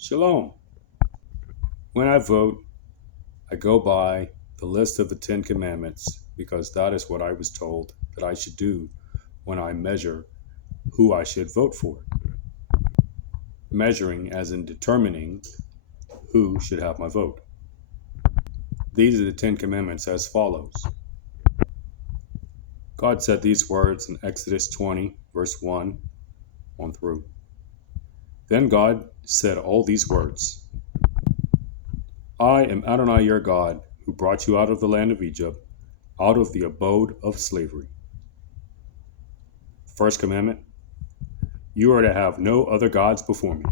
Shalom. When I vote, I go by the list of the Ten Commandments because that is what I was told that I should do when I measure who I should vote for. Measuring as in determining who should have my vote. These are the Ten Commandments as follows. God said these words in Exodus 20, verse 1 on through. Then God said all these words. I am Adonai your God, who brought you out of the land of Egypt, out of the abode of slavery. First commandment, you are to have no other gods before me.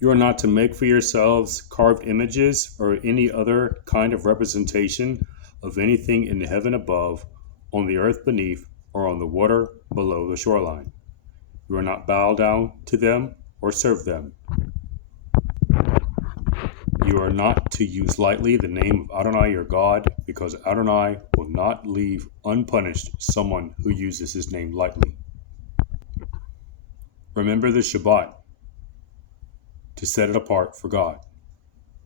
You are not to make for yourselves carved images or any other kind of representation of anything in the heaven above, on the earth beneath, or on the water below the shoreline. You are not bow down to them or serve them. You are not to use lightly the name of Adonai your God, because Adonai will not leave unpunished someone who uses his name lightly. Remember the Shabbat, to set it apart for God.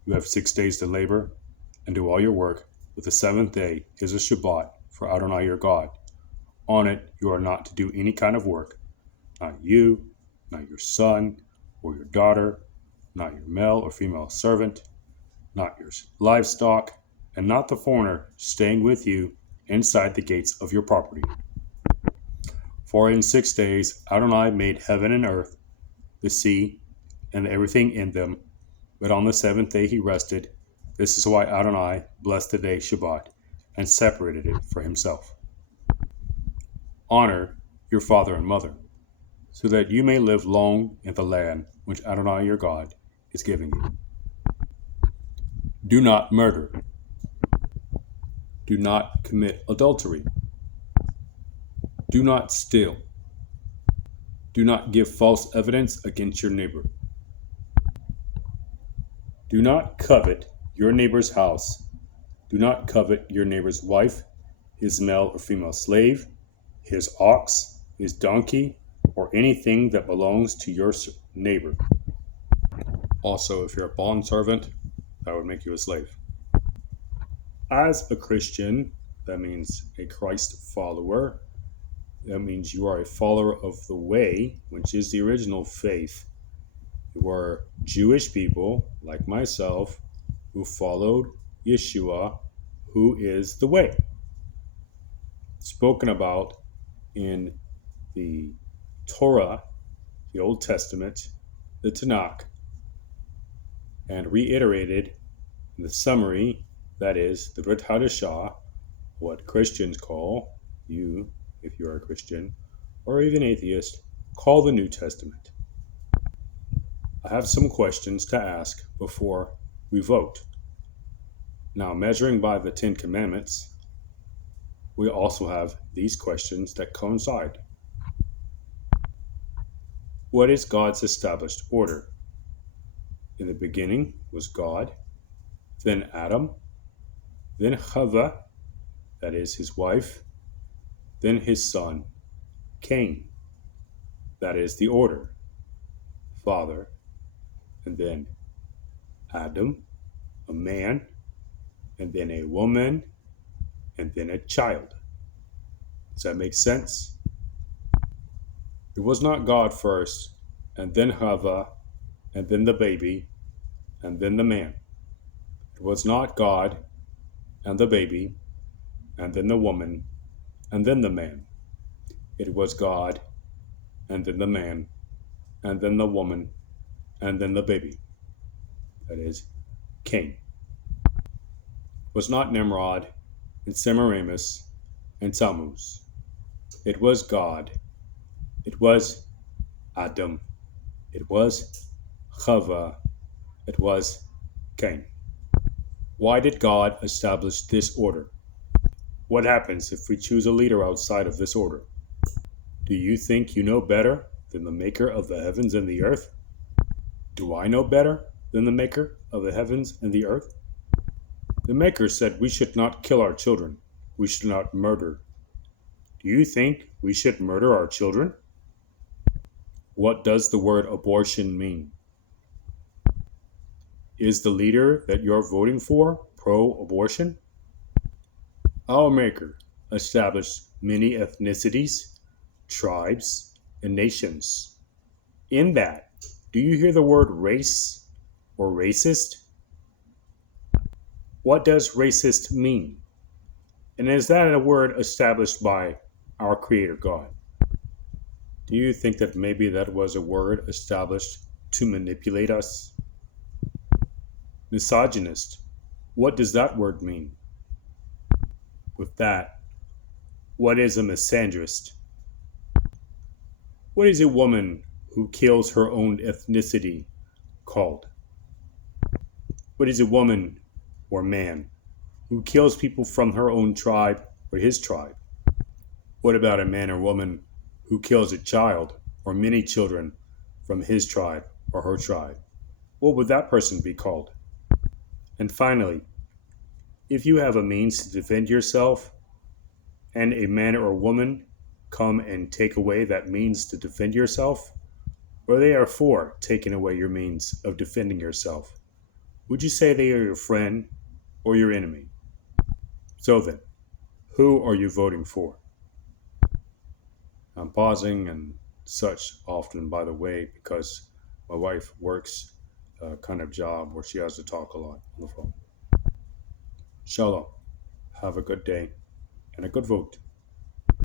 You have 6 days to labor and do all your work, but the seventh day is a Shabbat for Adonai your God. On it you are not to do any kind of work, not you, not your son or your daughter, not your male or female servant, not your livestock, and not the foreigner staying with you inside the gates of your property. For in 6 days Adonai made heaven and earth, the sea, and everything in them, but on the seventh day he rested. This is why Adonai blessed the day Shabbat and separated it for himself. Honor your father and mother, so that you may live long in the land which Adonai your God is giving you. Do not murder. Do not commit adultery. Do not steal. Do not give false evidence against your neighbor. Do not covet your neighbor's house. Do not covet your neighbor's wife, his male or female slave, his ox, his donkey, or anything that belongs to your neighbor. Also, if you're a bondservant, that would make you a slave. As a Christian, that means a Christ follower. That means you are a follower of the way, which is the original faith. You are Jewish people, like myself, who followed Yeshua, who is the way. Spoken about in the Torah, the Old Testament, the Tanakh, and reiterated in the summary, that is, the Brit Hadashah, what Christians call, you, if you are a Christian, or even atheist, call the New Testament. I have some questions to ask before we vote. Now, measuring by the Ten Commandments, we also have these questions that coincide. What is God's established order? In the beginning was God, then Adam, then Chava, that is his wife, then his son, Cain, that is the order, father, and then Adam, a man, and then a woman, and then a child. Does that make sense? It was not God first, and then Chava, and then the baby, and then the man. It was not God, and the baby, and then the woman, and then the man. It was God, and then the man, and then the woman, and then the baby. That is, Cain. It was not Nimrod, and Semiramis, and Tammuz. It was God. It was Adam. It was Chava. It was Cain. Why did God establish this order? What happens if we choose a leader outside of this order? Do you think you know better than the maker of the heavens and the earth? Do I know better than the maker of the heavens and the earth? The maker said we should not kill our children. We should not murder. Do you think we should murder our children? What does the word abortion mean? Is the leader that you're voting for pro-abortion? Our Maker established many ethnicities, tribes, and nations. In that, do you hear the word race or racist? What does racist mean? And is that a word established by our Creator God? Do you think that maybe that was a word established to manipulate us? Misogynist. What does that word mean? With that, what is a misandrist? What is a woman who kills her own ethnicity called? What is a woman or man who kills people from her own tribe or his tribe? What about a man or woman who kills a child or many children from his tribe or her tribe? What would that person be called? And finally, if you have a means to defend yourself and a man or woman come and take away that means to defend yourself, or they are for taking away your means of defending yourself, would you say they are your friend or your enemy? So then, who are you voting for? I'm pausing and such often, by the way, because my wife works a kind of job where she has to talk a lot on the phone. Shalom. Have a good day and a good vote.